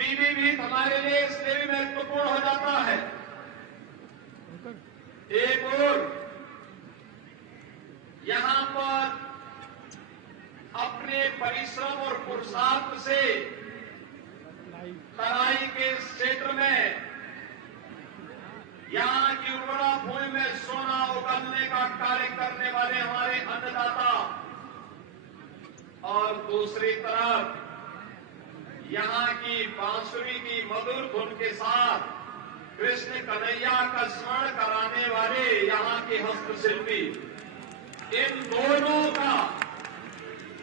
पीलीभीत हमारे लिए इसलिए भी महत्वपूर्ण हो जाता है। एक और यहां पर अपने परिश्रम और पुरुषार्थ से तराई के इस क्षेत्र में यहां की उर्वरा भूमि में सोना उगलने का कार्य करने वाले हमारे अन्नदाता, और दूसरी तरफ यहां की बांसुरी की मधुर धुन के साथ कृष्ण कन्हैया का स्मरण कराने वाले यहां के हस्तशिल्पी, इन दोनों का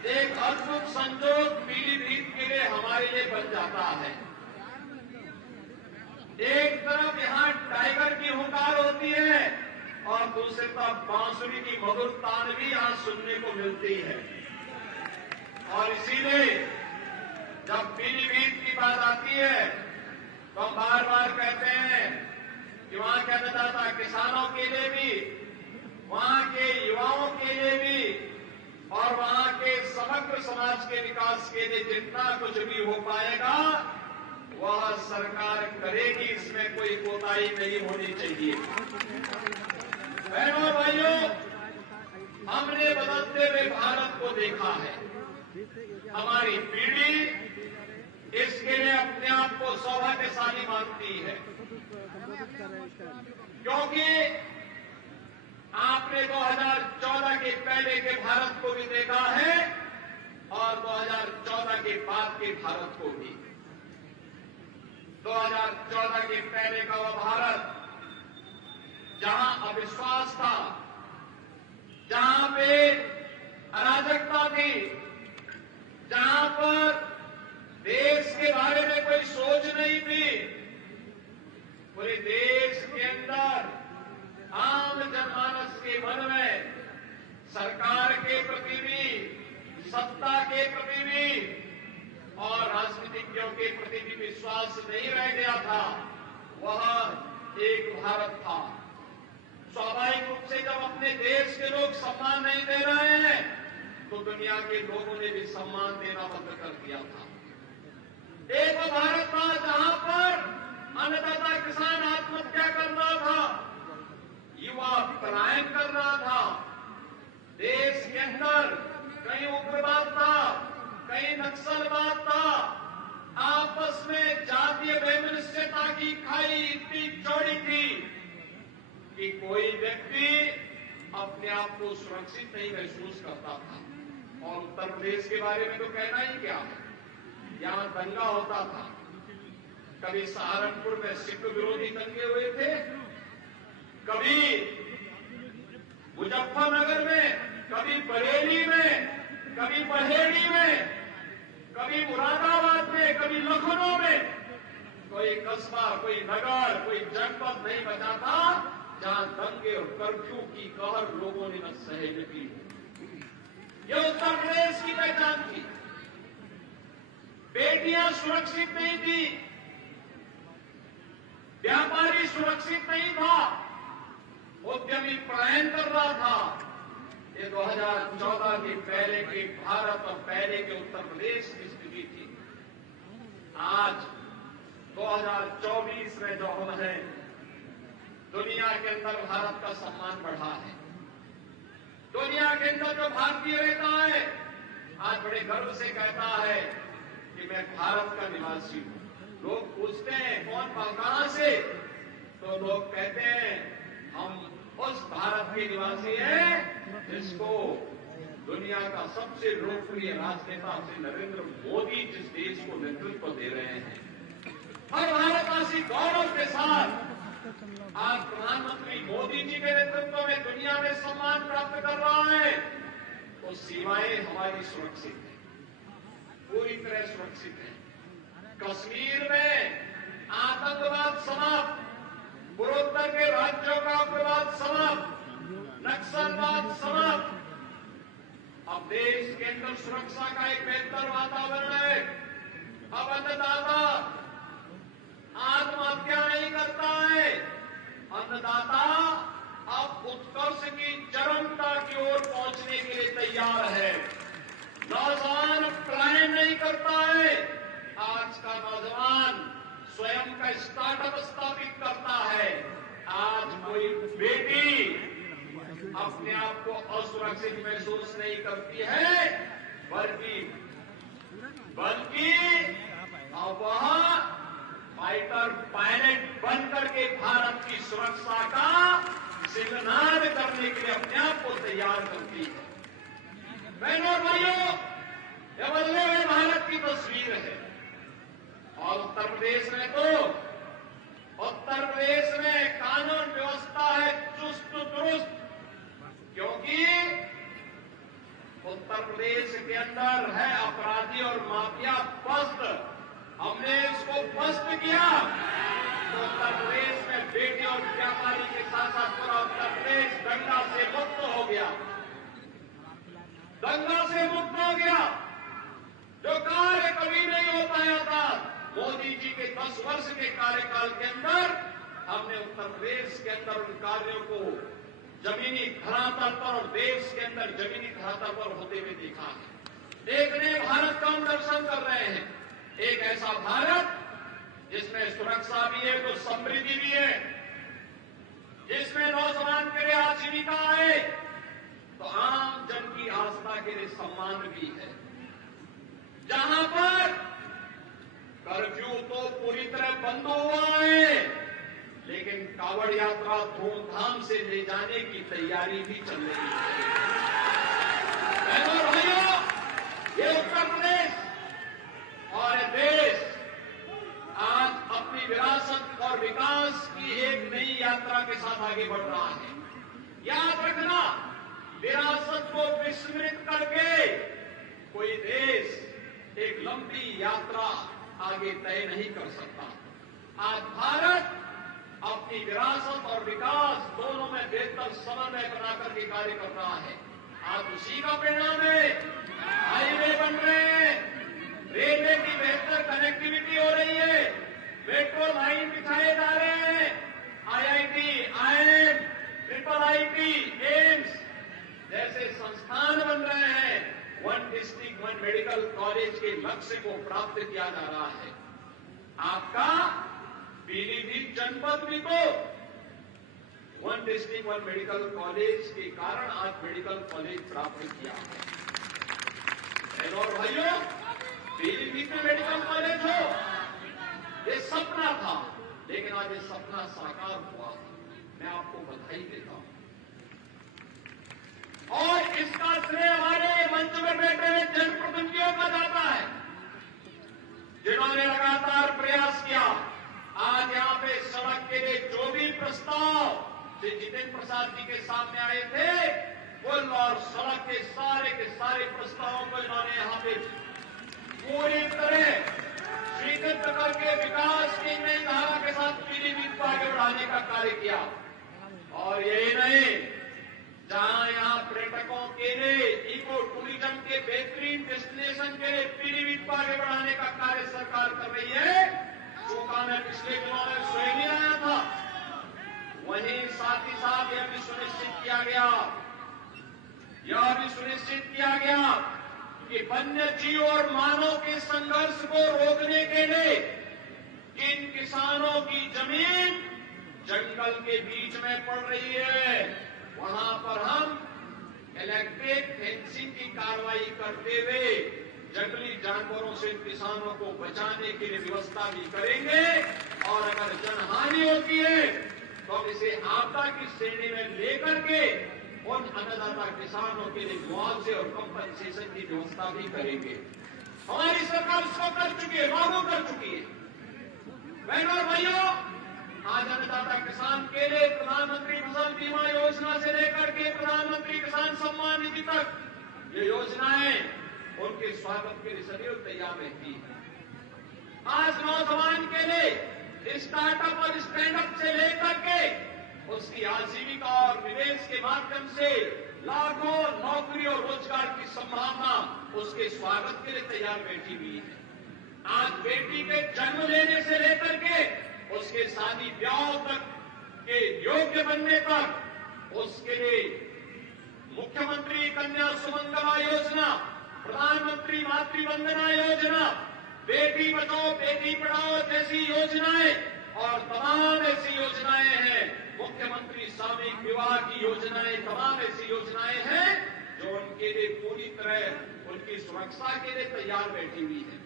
एक अद्भुत संयोग पीलीभीत के लिए हमारे लिए बन जाता है। एक तरफ यहां टाइगर की हुंकार होती है और दूसरी तरफ बांसुरी की मधुर तान भी यहां सुनने को मिलती है। और इसीलिए जब पीलीभीत की बात आती है तो हम बार बार कहते हैं कि वहां के अन्नदाता किसानों के लिए भी, वहां के युवाओं के लिए भी और वहां के समग्र समाज के विकास के लिए जितना कुछ भी हो पाएगा वह सरकार करेगी, इसमें कोई कोताही नहीं होनी चाहिए। बहनों भाइयों, हमने बदलते हुए भारत को देखा है। हमारी पीढ़ी इसके लिए अपने आप को सौभाग्यशाली मानती है, क्योंकि आपने 2014 के पहले के भारत को भी देखा है और 2014 के बाद के भारत को भी। 2014 के पहले का वह भारत जहां अविश्वास था, जहां पे अराजकता थी, जहां पर देश के बारे में कोई सोच नहीं थी, पूरे देश के अंदर आम जनमानस के मन में सरकार के प्रति भी, सत्ता के प्रति भी और राजनीतिज्ञों के प्रति भी विश्वास नहीं रह गया था। वह एक भारत था। स्वाभाविक रूप से जब अपने देश के लोग सम्मान नहीं दे रहे हैं तो दुनिया के लोगों ने भी सम्मान देना बंद कर दिया था। एक वो भारत था जहां पर अन्नदाता किसान आत्महत्या कर रहा था, युवा पलायन कर रहा था, देश के अंदर कहीं उग्रवाद था, कहीं नक्सलवाद था, आपस में जातीय वैमनस्यता की खाई इतनी चौड़ी थी कि कोई व्यक्ति अपने आप को सुरक्षित नहीं महसूस करता था। और उत्तर प्रदेश के बारे में तो कहना ही क्या है, यहां दंगा होता था। कभी सहारनपुर में सिख विरोधी दंगे हुए थे, कभी मुजफ्फरनगर में, कभी बरेली में, कभी बहेड़ी में, कभी मुरादाबाद में, कभी लखनऊ में। कोई कस्बा, कोई नगर, कोई जनपद नहीं बचा था जहां दंगे और कर्फ्यू की कहर लोगों ने न सहे न की। यह उत्तर प्रदेश की पहचान थी। बेटियां सुरक्षित नहीं थी, व्यापारी सुरक्षित नहीं था, उद्यमी पलायन कर रहा था। ये 2014 के पहले के भारत और पहले के उत्तर प्रदेश की स्थिति थी। आज 2024 में जो हम हैं, दुनिया के अंदर भारत का सम्मान बढ़ा है। दुनिया के अंदर जो भारतीय रहता है आज बड़े गर्व से कहता है कि मैं भारत का निवासी हूं। लोग पूछते हैं कौन कहां से, तो लोग कहते हैं हम उस भारत के निवासी हैं जिसको दुनिया का सबसे लोकप्रिय राजनेता श्री नरेंद्र मोदी जिस देश को नेतृत्व दे रहे हैं। हर भारतवासी गौरव के साथ आज प्रधानमंत्री मोदी जी के नेतृत्व में दुनिया में सम्मान प्राप्त कर रहा है। तो सीमाएं हमारी सुरक्षित है, पूरी तरह सुरक्षित है। कश्मीर में आतंकवाद समाप्त, पूर्वोत्तर के राज्यों का उग्रवाद समाप्त, नक्सलवाद समाप्त। अब देश के अंदर सुरक्षा का एक बेहतर वातावरण है। अब अन्नदाता आत्महत्या नहीं करता है, अन्नदाता अब उत्कर्ष की चरमता की ओर पहुंचने के लिए तैयार है। नौजवान पलायन नहीं करता है। आज का नौजवान का स्टार्टअप स्थापित करता है। आज कोई बेटी अपने आप को असुरक्षित महसूस नहीं करती है, बल्कि अब वह फाइटर पायलट बनकर के भारत की सुरक्षा का सिंगनाद करने के लिए अपने आप को तैयार करती है। बहनों और भाइयों, यह बदले हुए भारत की तस्वीर है। और उत्तर प्रदेश में कानून व्यवस्था है चुस्त दुरुस्त, क्योंकि उत्तर प्रदेश के अंदर है अपराधी और माफिया पस्त। हमने इसको पस्त किया तो उत्तर प्रदेश में बेटी और व्यापारी के साथ साथ पूरा उत्तर प्रदेश दंगा से मुक्त हो गया। जो कार्य कभी नहीं हो पाया था, मोदी जी के 10 वर्ष के कार्यकाल के अंदर हमने उत्तर प्रदेश के अंदर उन कार्यों को जमीनी धरातल पर और देश के अंदर जमीनी धरातल पर होते हुए देखा है। एक नए भारत का हम दर्शन कर रहे हैं, एक ऐसा भारत जिसमें सुरक्षा भी है तो समृद्धि भी है, जिसमें नौजवान के लिए आजीविका है तो आम जन की आस्था के लिए सम्मान भी है, जहां पर कर्फ्यू तो पूरी तरह बंद हुआ है, लेकिन कावड़ यात्रा धूमधाम से ले जाने की तैयारी भी चल रही है। बहनों और भाइयों, ये उत्तर प्रदेश और देश आज अपनी विरासत और विकास की एक नई यात्रा के साथ आगे बढ़ रहा है। याद रखना, विरासत को विस्मृत करके कोई देश एक लंबी यात्रा आगे तय नहीं कर सकता। आज भारत अपनी विरासत और विकास दोनों में बेहतर समन्वय बनाकर के कार्य कर रहा है। आज उसी का परिणाम है, हाईवे बन रहे हैं, रेलवे की बेहतर कनेक्टिविटी हो रही है, मेट्रो लाइन बिछाए जा रहे हैं, IIT, IIM, IIT, एम्स जैसे संस्थान बन रहे हैं। 1 डिस्ट्रिक्ट 1 मेडिकल कॉलेज के लक्ष्य को प्राप्त किया जा रहा है। आपका पीलीभीत जनपद भी तो 1 डिस्ट्रिक्ट 1 मेडिकल कॉलेज के कारण आज मेडिकल कॉलेज प्राप्त किया है। बहनों और भाइयों, पीलीभीत में मेडिकल कॉलेज हो, ये सपना था, लेकिन आज ये सपना साकार हुआ। मैं आपको बधाई देता हूं और इसका श्रेय हमारे मंच में बैठे हुए जनप्रतिनिधियों का जाता है, जिन्होंने लगातार प्रयास किया। आज यहाँ पे सड़क के लिए जो भी प्रस्ताव श्री जितेंद्र प्रसाद जी के सामने आए थे, पुल और सड़क के सारे प्रस्तावों को इन्होंने यहाँ पे पूरी तरह स्वीकृत करके विकास की नई धारा के साथ पीलीभीत को आगे बढ़ाने का कार्य किया। और यही नहीं, जहां यहाँ पर्यटकों के लिए इको टूरिज्म के बेहतरीन डेस्टिनेशन के लिए पीलीभीत को आगे बढ़ाने का कार्य सरकार कर रही है। चोका में पिछले दिनों में स्वयं ही आया था, वहीं साथ ही साथ यह भी सुनिश्चित किया गया कि वन्य जीव और मानव के संघर्ष को रोकने के लिए किन किसानों की जमीन जंगल के बीच में पड़ रही है, वहां पर हम इलेक्ट्रिक फेंसिंग की कार्रवाई करते हुए जंगली जानवरों से किसानों को बचाने के लिए व्यवस्था भी करेंगे। और अगर जनहानि होती है तो हम इसे आपदा की श्रेणी में लेकर के उन अन्नदाता किसानों के लिए मुआवजे और कंपनसेशन की व्यवस्था भी करेंगे। हमारी सरकार इसको कर चुकी है, लागू कर चुकी है। बहनों और भाइयों, आज अन्नदाता किसान के लिए प्रधानमंत्री फसल बीमा योजना से लेकर के प्रधानमंत्री किसान सम्मान निधि तक ये योजनाएं उनके स्वागत के लिए सदैव तैयार रहती है। आज नौजवान के लिए स्टार्टअप और स्टैंडअप से लेकर के उसकी आजीविका और निवेश के माध्यम से लाखों नौकरी और रोजगार की संभावना उसके स्वागत के लिए तैयार बैठी हुई है। आज बेटी के जन्म लेने से लेकर के उसके शादी ब्याह तक के योग्य बनने तक उसके लिए मुख्यमंत्री कन्या सुमंगला योजना, प्रधानमंत्री मातृ वंदना योजना, बेटी बचाओ बेटी पढ़ाओ जैसी योजनाएं और तमाम ऐसी योजनाएं हैं, मुख्यमंत्री सामूहिक विवाह की योजनाएं, तमाम ऐसी योजनाएं हैं जो उनके लिए पूरी तरह उनकी सुरक्षा के लिए तैयार बैठी हुई है।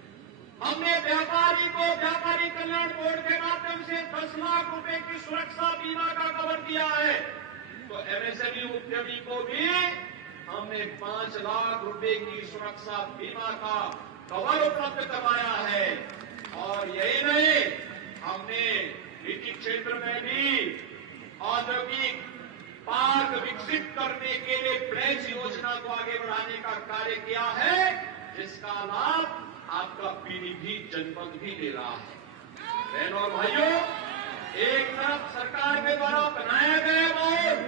हमने व्यापारी को व्यापारी कल्याण बोर्ड के माध्यम से 10 लाख रुपए की सुरक्षा बीमा का कवर दिया है, तो एमएसएमई उद्यमी को भी हमने 5 लाख रुपए की सुरक्षा बीमा का कवर उपलब्ध करवाया है। और यही नहीं, हमने निजी क्षेत्र में भी औद्योगिक पार्क विकसित करने के लिए प्लेस योजना को आगे बढ़ाने का कार्य किया है, जिसका लाभ आपका पीलीभीत जनपद भी ले रहा है। बहनों और भाइयों, एक तरफ सरकार के द्वारा बनाया गया बोर्ड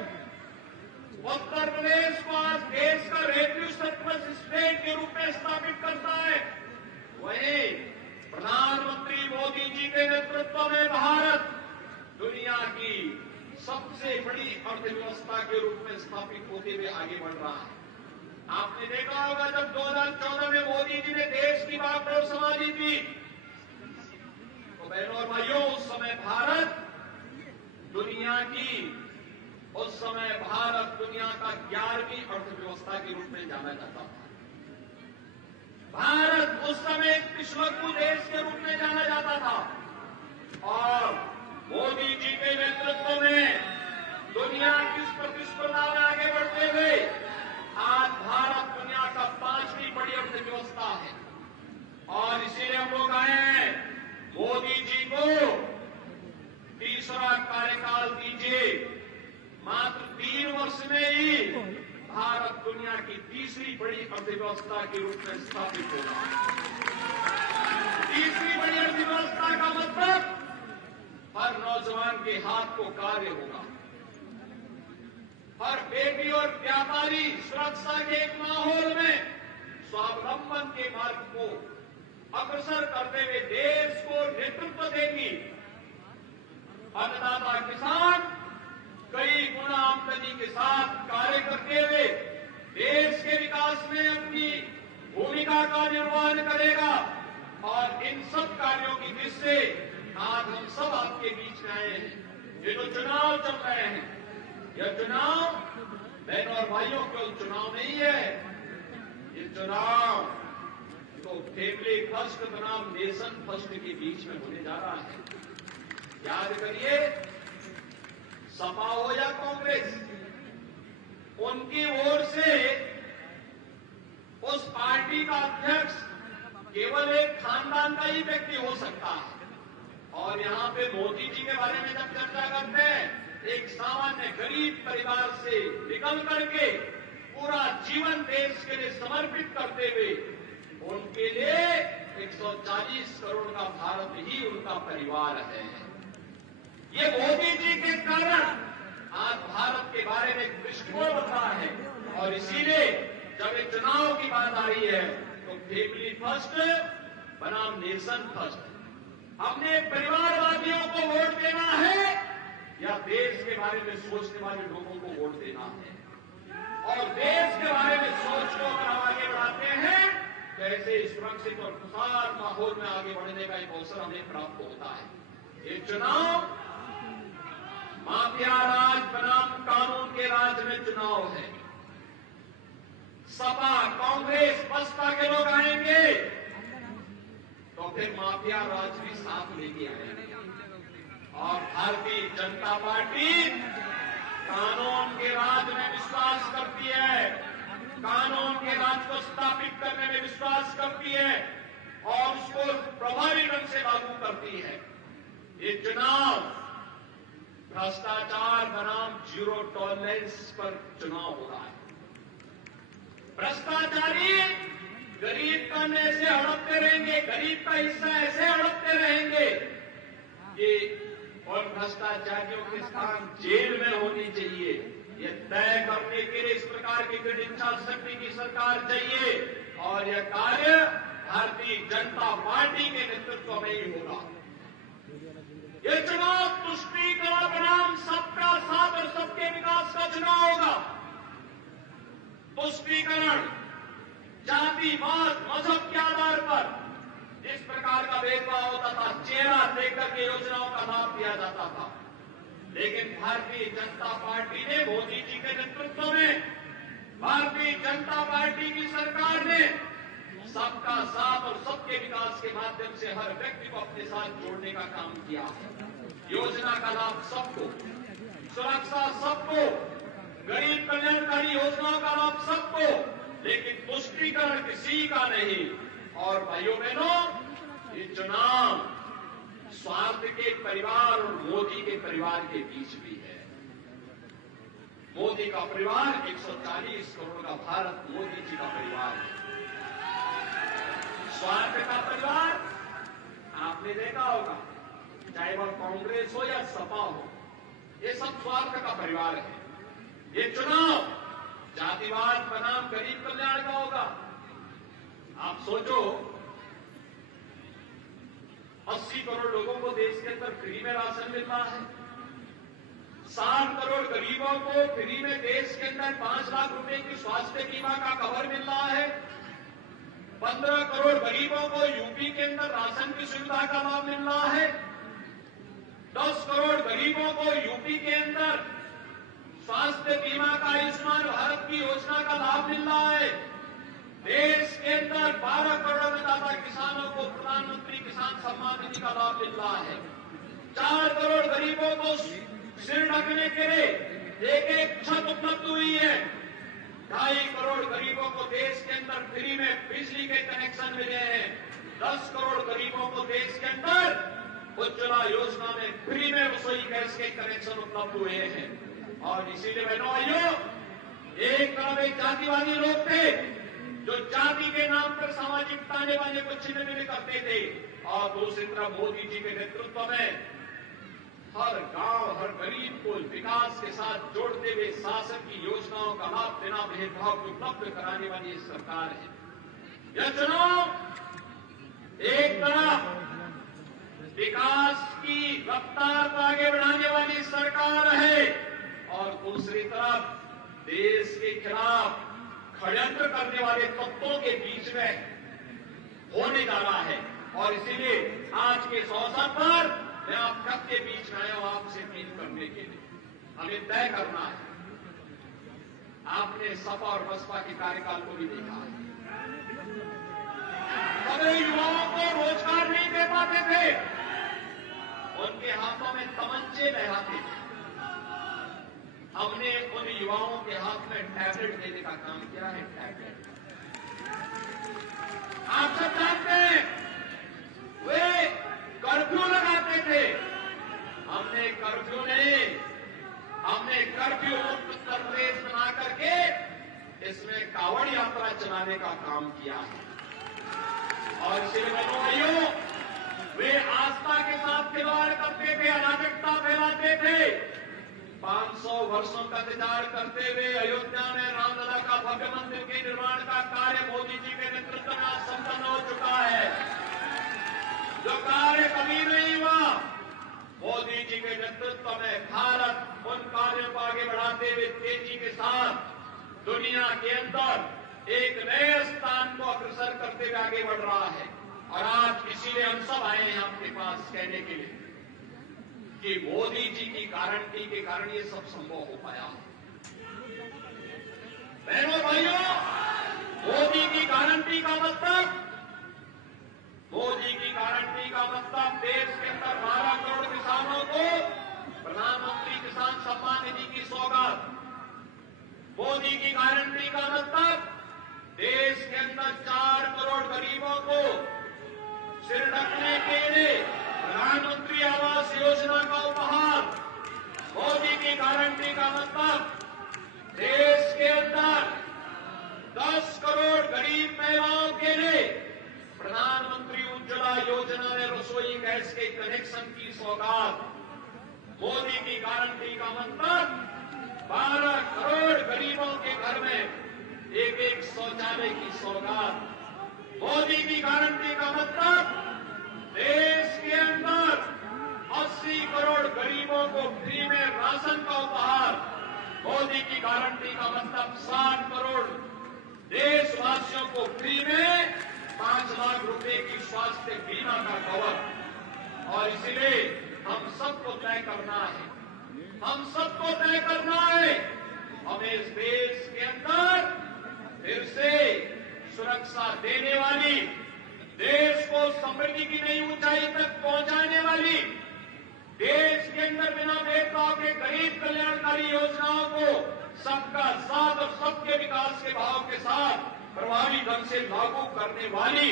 उत्तर प्रदेश को आज देश का रेवेन्यू सरप्लस स्टेट के रूप में स्थापित करता है, वहीं प्रधानमंत्री मोदी जी के नेतृत्व में भारत दुनिया की सबसे बड़ी अर्थव्यवस्था के रूप में स्थापित होते हुए आगे बढ़ रहा है। आपने देखा होगा जब 2014 में मोदी जी ने देश की बागडोर संभाली थी, तो बहनों और भाइयों, उस समय भारत दुनिया का 11वीं अर्थव्यवस्था के रूप में जाना जाता था। भारत उस समय एक पिछड़कू देश के रूप में जाना जाता था, और मोदी जी के नेतृत्व में दुनिया की इस प्रतिस्पर्धा में आगे बढ़ते हुए आज भारत दुनिया का 5वीं बड़ी अर्थव्यवस्था है। और इसीलिए हम लोग आए हैं, मोदी जी को तीसरा कार्यकाल दीजिए। मात्र 3 वर्ष में ही भारत दुनिया की तीसरी बड़ी अर्थव्यवस्था के रूप में स्थापित होगा। तीसरी बड़ी अर्थव्यवस्था का मतलब हर नौजवान के हाथ को कार्य होगा, हर बेटी और व्यापारी सुरक्षा के एक माहौल में स्वावलंबन के मार्ग को अग्रसर करते हुए देश को नेतृत्व देगी। अन्नदाता किसान कई गुना आमदनी के साथ कार्य करते हुए देश के विकास में अपनी भूमिका का निर्वहन करेगा। और इन सब कार्यों की दृष्टि से आज हम सब आपके बीच में आए हैं। ये जो चुनाव चल रहे हैं, यह चुनाव बहनों और भाइयों केवल चुनाव नहीं है, ये चुनाव तो फैमिली फर्स्ट बनाम नेशन फर्स्ट के बीच में होने जा रहा है। याद करिए, सपा हो या कांग्रेस, उनकी ओर से उस पार्टी का अध्यक्ष केवल एक खानदान का ही व्यक्ति हो सकता है। और यहां पे मोदी जी के बारे में जब चर्चा करते हैं, एक सामान्य गरीब परिवार से निकल करके पूरा जीवन देश के लिए समर्पित करते हुए उनके लिए 140 करोड़ का भारत ही उनका परिवार है। ये मोदी जी के कारण आज भारत के बारे में एक दृष्टिकोण बन रहा है। और इसीलिए जब एक चुनाव की बात आ रही है तो फैमिली फर्स्ट बनाम नेशन फर्स्ट, हमने परिवारवादियों को वोट देना है या देश के बारे में सोचने वाले लोगों को वोट देना है। और देश के बारे में सोच को अगर हम आगे बढ़ाते हैं तो ऐसे सुरक्षित और खुशहाल माहौल में आगे बढ़ने का एक अवसर हमें प्राप्त होता है। ये चुनाव माफिया राज बनाम कानून के राज में चुनाव है। सपा, कांग्रेस, बसपा के लोग आएंगे तो फिर माफिया राज भी साथ लेके आएंगे। और भारतीय जनता पार्टी कानून के राज में विश्वास करती है, कानून के राज को स्थापित करने में विश्वास करती है और उसको प्रभावी ढंग से लागू करती है। ये चुनाव भ्रष्टाचार बनाम जीरो टॉलरेंस पर चुनाव हो रहा है। भ्रष्टाचारी गरीब का ऐसे हड़पते रहेंगे, गरीब का हिस्सा ऐसे हड़पते रहेंगे कि और भ्रष्टाचारियों के स्थान जेल में होनी चाहिए, ये तय करने के लिए इस प्रकार की क्रेडेंशियल शक्ति की सरकार चाहिए। और यह कार्य भारतीय जनता पार्टी के नेतृत्व में ही होगा। ये चुनाव तुष्टीकरण बनाम सबका साथ और सबके विकास का चुनाव होगा। तुष्टीकरण जातिवाद मजहब के आधार पर जिस प्रकार का भेदभाव होता था, चेहरा देख करके योजनाओं का का लाभ दिया जाता था। लेकिन भारतीय जनता पार्टी ने, मोदी जी के नेतृत्व में भारतीय जनता पार्टी की सरकार ने सबका साथ और सबके विकास के माध्यम से हर व्यक्ति को अपने साथ जोड़ने का काम किया। योजना का लाभ सबको, सुरक्षा सबको, गरीब कल्याणकारी योजनाओं का लाभ सबको, लेकिन तुष्टीकरण किसी का नहीं। और भाइयों बहनों, ये चुनाव स्वार्थ के परिवार और मोदी के परिवार के बीच भी है। मोदी का परिवार 140 करोड़ का भारत मोदी जी का परिवार है। स्वार्थ का परिवार आपने देखा होगा, चाहे वह कांग्रेस हो या सपा हो, ये सब स्वार्थ का परिवार है। ये चुनाव जातिवाद बनाम गरीब कल्याण का होगा। आप सोचो, 80 करोड़ लोगों को देश के अंदर फ्री में राशन मिल रहा है। 60 करोड़ गरीबों को फ्री में देश के अंदर 5 लाख रुपए की स्वास्थ्य बीमा का कवर मिल रहा है। 15 करोड़ गरीबों को यूपी के अंदर राशन की सुविधा का लाभ मिल रहा है। 10 करोड़ गरीबों को यूपी के अंदर स्वास्थ्य बीमा का आयुष्मान भारत की योजना का लाभ मिल रहा है। देश के अंदर 12 करोड़ से ज्यादा किसानों को प्रधानमंत्री किसान सम्मान निधि का लाभ मिल रहा है। 4 करोड़ गरीबों को सिर ढकने के लिए एक छत उपलब्ध हुई है। 2.5 करोड़ गरीबों को देश के अंदर फ्री में बिजली के कनेक्शन मिले हैं। 10 करोड़ गरीबों को देश के अंदर उज्ज्वला योजना में फ्री में रसोई गैस के कनेक्शन उपलब्ध हुए हैं। और इसीलिए बहनों भाइयों, एक तरफ एक जातिवादी लोग थे जो जाति के नाम पर सामाजिक ताने बाने को छिन्न भिन्न करते थे, और दूसरी तरफ मोदी जी के नेतृत्व में हर गांव, हर गरीब को विकास के साथ जोड़ते हुए शासन की योजनाओं का लाभ बिना भेदभाव उपलब्ध कराने वाली ये सरकार है। यह चुनाव एक तरफ विकास की रफ्तार को आगे बढ़ाने वाली सरकार है, और दूसरी तरफ देश के खिलाफ षड्यंत्र करने वाले तत्वों के बीच में होने जा रहा है। और इसीलिए आज के इस अवसर पर मैं आप सबके बीच में आया हूं आपसे अपील करने के लिए। हमें तय करना है। आपने सपा और बसपा के कार्यकाल को भी देखा है। कभी युवाओं को रोजगार नहीं दे पाते थे, उनके हाथों में तमंचे लहराते थे। हमने उन युवाओं के हाथ में टैबलेट देने का काम किया है। टैबलेट आप सब जानते हैं, वे कर्फ्यू लगाते थे। हमने कर्फ्यू मुक्त उत्तर प्रदेश बना करके इसमें कावड़ यात्रा चलाने का काम किया है। और इसलिए बहनों भाइयों, वे आस्था के साथ खिलवाड़ करते थे, अराजकता फैलाते थे। 500 वर्षों का इंतजार करते हुए अयोध्या में रामलला का भव्य मंदिर के निर्माण का कार्य मोदी जी के नेतृत्व में आज संपन्न हो चुका है। जो कार्य कभी नहीं हुआ, मोदी जी के नेतृत्व में भारत उन कार्यों को आगे बढ़ाते हुए तेजी के साथ दुनिया के अंदर एक नए स्थान को अग्रसर करते हुए आगे बढ़ रहा है। और आज इसीलिए हम सब आए हैं आपके पास कहने के लिए कि मोदी जी की गारंटी के कारण ये सब संभव हो पाया है। बहनों भाइयों, मोदी की गारंटी का मतलब देश के अंदर 12 करोड़ किसानों को प्रधानमंत्री किसान सम्मान निधि की सौगात। मोदी की गारंटी का मतलब देश के अंदर 4 करोड़ गरीबों को सिर ढकने के लिए प्रधानमंत्री आवास योजना का उपहार। मोदी की गारंटी का मतलब देश के अंदर 10 करोड़ गरीब महिलाओं के लिए प्रधानमंत्री उज्ज्वला योजना में रसोई गैस के कनेक्शन की सौगात। मोदी की गारंटी का मतलब 12 करोड़ गरीबों के घर में एक शौचालय की सौगात। मोदी की गारंटी का मतलब देश के अंदर 80 करोड़ गरीबों को फ्री में राशन का उपहार। मोदी की गारंटी का मतलब 60 करोड़ देशवासियों को फ्री में 5 लाख रुपए की स्वास्थ्य बीमा का कवर। और इसलिए हम सबको तय करना है, हम सबको तय करना है। हमें इस देश के अंदर फिर से सुरक्षा देने वाली, देश को समृद्धि की नई ऊंचाई तक पहुंचाने वाली, देश के अंदर बिना भेदभाव के गरीब कल्याणकारी योजनाओं को सबका साथ और सबके विकास के भाव के साथ प्रभावी ढंग से लागू करने वाली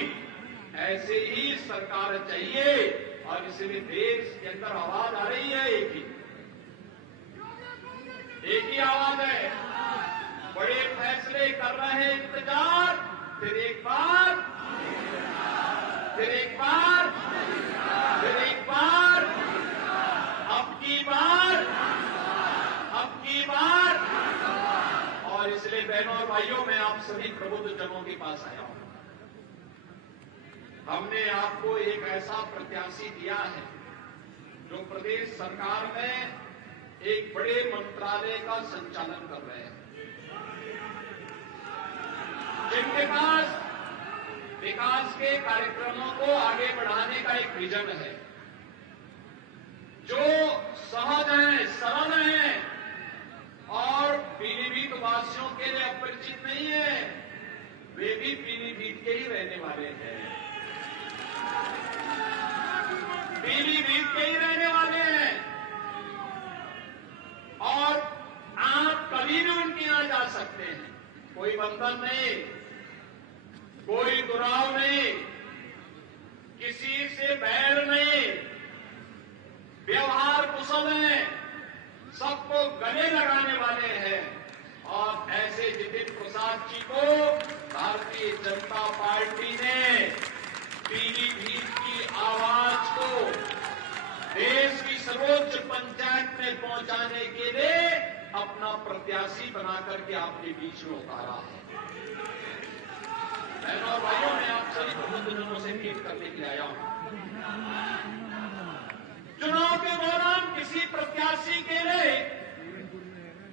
ऐसे ही सरकार चाहिए। और इसलिए देश के अंदर आवाज आ रही है, एक ही आवाज है। बड़े फैसले कर रहे हैं इंतजार, फिर एक बार, फिर एक बार, फिर एक बार, अब की बार, अब की बार। और इसलिए बहनों और भाइयों, मैं आप सभी प्रबुद्ध जनों के पास आया हूं। हमने आपको एक ऐसा प्रत्याशी दिया है जो प्रदेश सरकार में एक बड़े मंत्रालय का संचालन कर रहे हैं, जिनके पास विकास के कार्यक्रमों को आगे बढ़ाने का एक विजन है, जो सहज है, सरल है और पीलीभीत वासियों के लिए अपरिचित नहीं है। वे भी पीलीभीत के ही रहने वाले हैं, पीलीभीत के ही रहने वाले हैं और आप कभी भी उनके यहां जा सकते हैं। कोई बंधन नहीं, कोई दुराव नहीं, किसी से बैर नहीं, व्यवहार कुशल है, सबको गले लगाने वाले हैं। और ऐसे जितिन प्रसाद जी को भारतीय जनता पार्टी ने पीलीभीत की आवाज को देश की सर्वोच्च पंचायत में पहुंचाने के लिए अपना प्रत्याशी बनाकर के आपके बीच में उतारा है। बहनों और भाइयों, मैं आप सभी प्रबुद्धजनों से भेंट करने के लिए आया हूं। चुनाव के दौरान किसी प्रत्याशी के लिए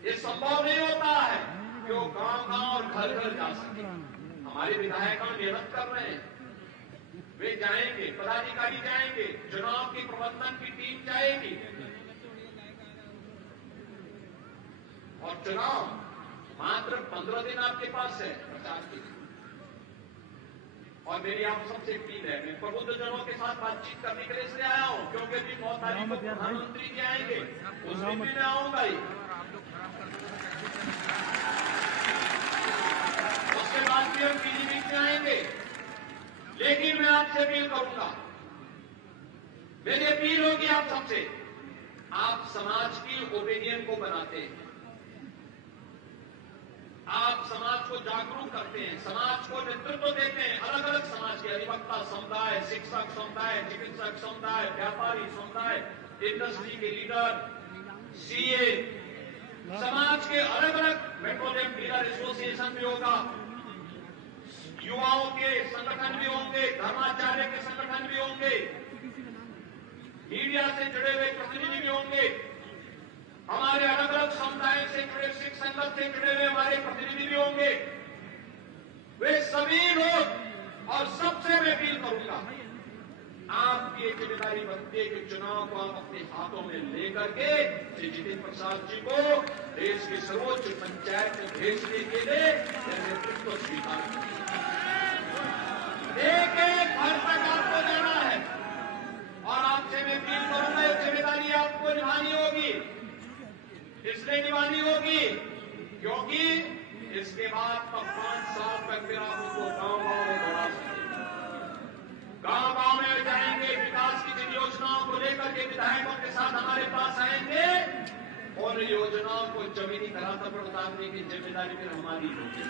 ये संभव नहीं होता है कि वो गांव-गांव और घर-घर जा सके। हमारे विधायक मेहनत कर रहे हैं, वे जाएंगे, पदाधिकारी जाएंगे, चुनाव की प्रबंधन की टीम जाएगी और चुनाव मात्र 15 दिन आपके पास है प्रचार के लिए। और मेरी आप सबसे अपील है, मैं प्रबुद्ध जनों के साथ बातचीत करने के लिए इसलिए आया हूं क्योंकि अभी 9 तारीख को प्रधानमंत्री जी आएंगे, उस दिन भी मैं आऊंगा ही, उसके बाद भी हम पीलीभीत में आएंगे। लेकिन मैं आपसे अपील करूंगा, मेरी अपील होगी आप सबसे, आप समाज की ओपिनियन को बनाते हैं, आप समाज को जागरूक करते हैं, समाज को नेतृत्व देते हैं, अलग अलग समाज के अधिवक्ता समुदाय, शिक्षक समुदाय, चिकित्सक समुदाय, व्यापारी समुदाय, इंडस्ट्री के लीडर, सीए, समाज के अलग अलग पेट्रोलियम डीलर एसोसिएशन भी होगा, युवाओं के संगठन भी होंगे, धर्माचार्य के संगठन भी होंगे, मीडिया से जुड़े हुए प्रतिनिधि भी होंगे, हमारे अलग अलग समुदाय से जुड़े, सिख संगत से जुड़े हुए हमारे प्रतिनिधि भी होंगे। वे सभी लोग और सबसे मैं अपील करूंगा, आपकी एक जिम्मेदारी बनती है कि चुनाव को आप अपने हाथों में लेकर के श्री जितिन प्रसाद जी को देश की सर्वोच्च पंचायत में भेजने के लिए नेतृत्व स्वीकार करें। एक एक घर तक आपको जाना है और आपसे मैं अपील करूंगा, ये जिम्मेदारी आपको निभानी होगी। इसलिए निभानी होगी क्योंकि इसके बाद तब 5 साल तक फिर आप उसको गांव-गांव में बढ़ा सकते हैं। गांव-गांव में जाएंगे, विकास की जिन योजनाओं को लेकर के विधायकों के साथ हमारे पास आएंगे और योजनाओं को जमीनी धरातल पर उतारने की जिम्मेदारी फिर हमारी होगी।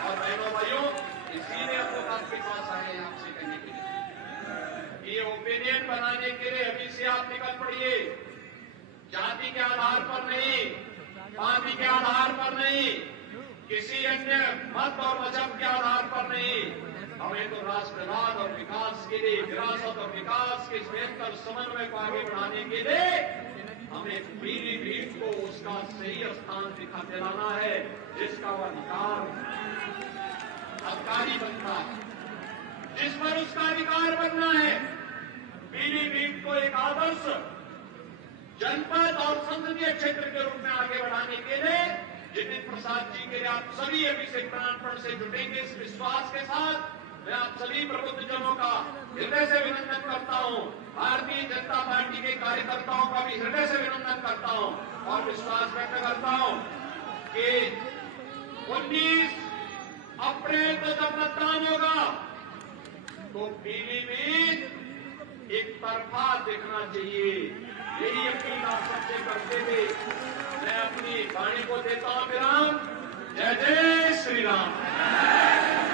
और बहनों भाइयों, इसीलिए हम लोग आपके पास आए हैं आपसे कहने के लिए, ये ओपिनियन बनाने के लिए अभी से आप निकल पड़िए। जाति के आधार पर नहीं, पार्टी के आधार पर नहीं, किसी अन्य मत और मजहब के आधार पर नहीं, हमें तो राष्ट्रवाद और विकास के लिए, विरासत और विकास के बेहतर समन्वय को आगे बढ़ाने के लिए हमें पीलीभीत को उसका सही स्थान दिलाना है, जिसका वो अधिकारी बनता है, जिस पर उसका अधिकार बनना है। पीलीभीत आदर्श जनपद और संसदीय क्षेत्र के रूप में आगे बढ़ाने के लिए जितिन प्रसाद जी के लिए आप सभी अभिषेक प्राणपण से जुटेंगे इस विश्वास के साथ मैं आप सभी प्रबुद्धजनों का हृदय से अभिनंदन करता हूं। भारतीय जनता पार्टी के कार्यकर्ताओं का भी हृदय से अभिनंदन करता हूं और विश्वास व्यक्त करता हूं कि 19 अप्रैल को जब मतदान होगा तो पीलीभीत एक तरफा दिखना चाहिए। यही अपील आप सबसे करते हुए मैं अपनी वाणी को देता हूं विराम। जय जय श्री राम।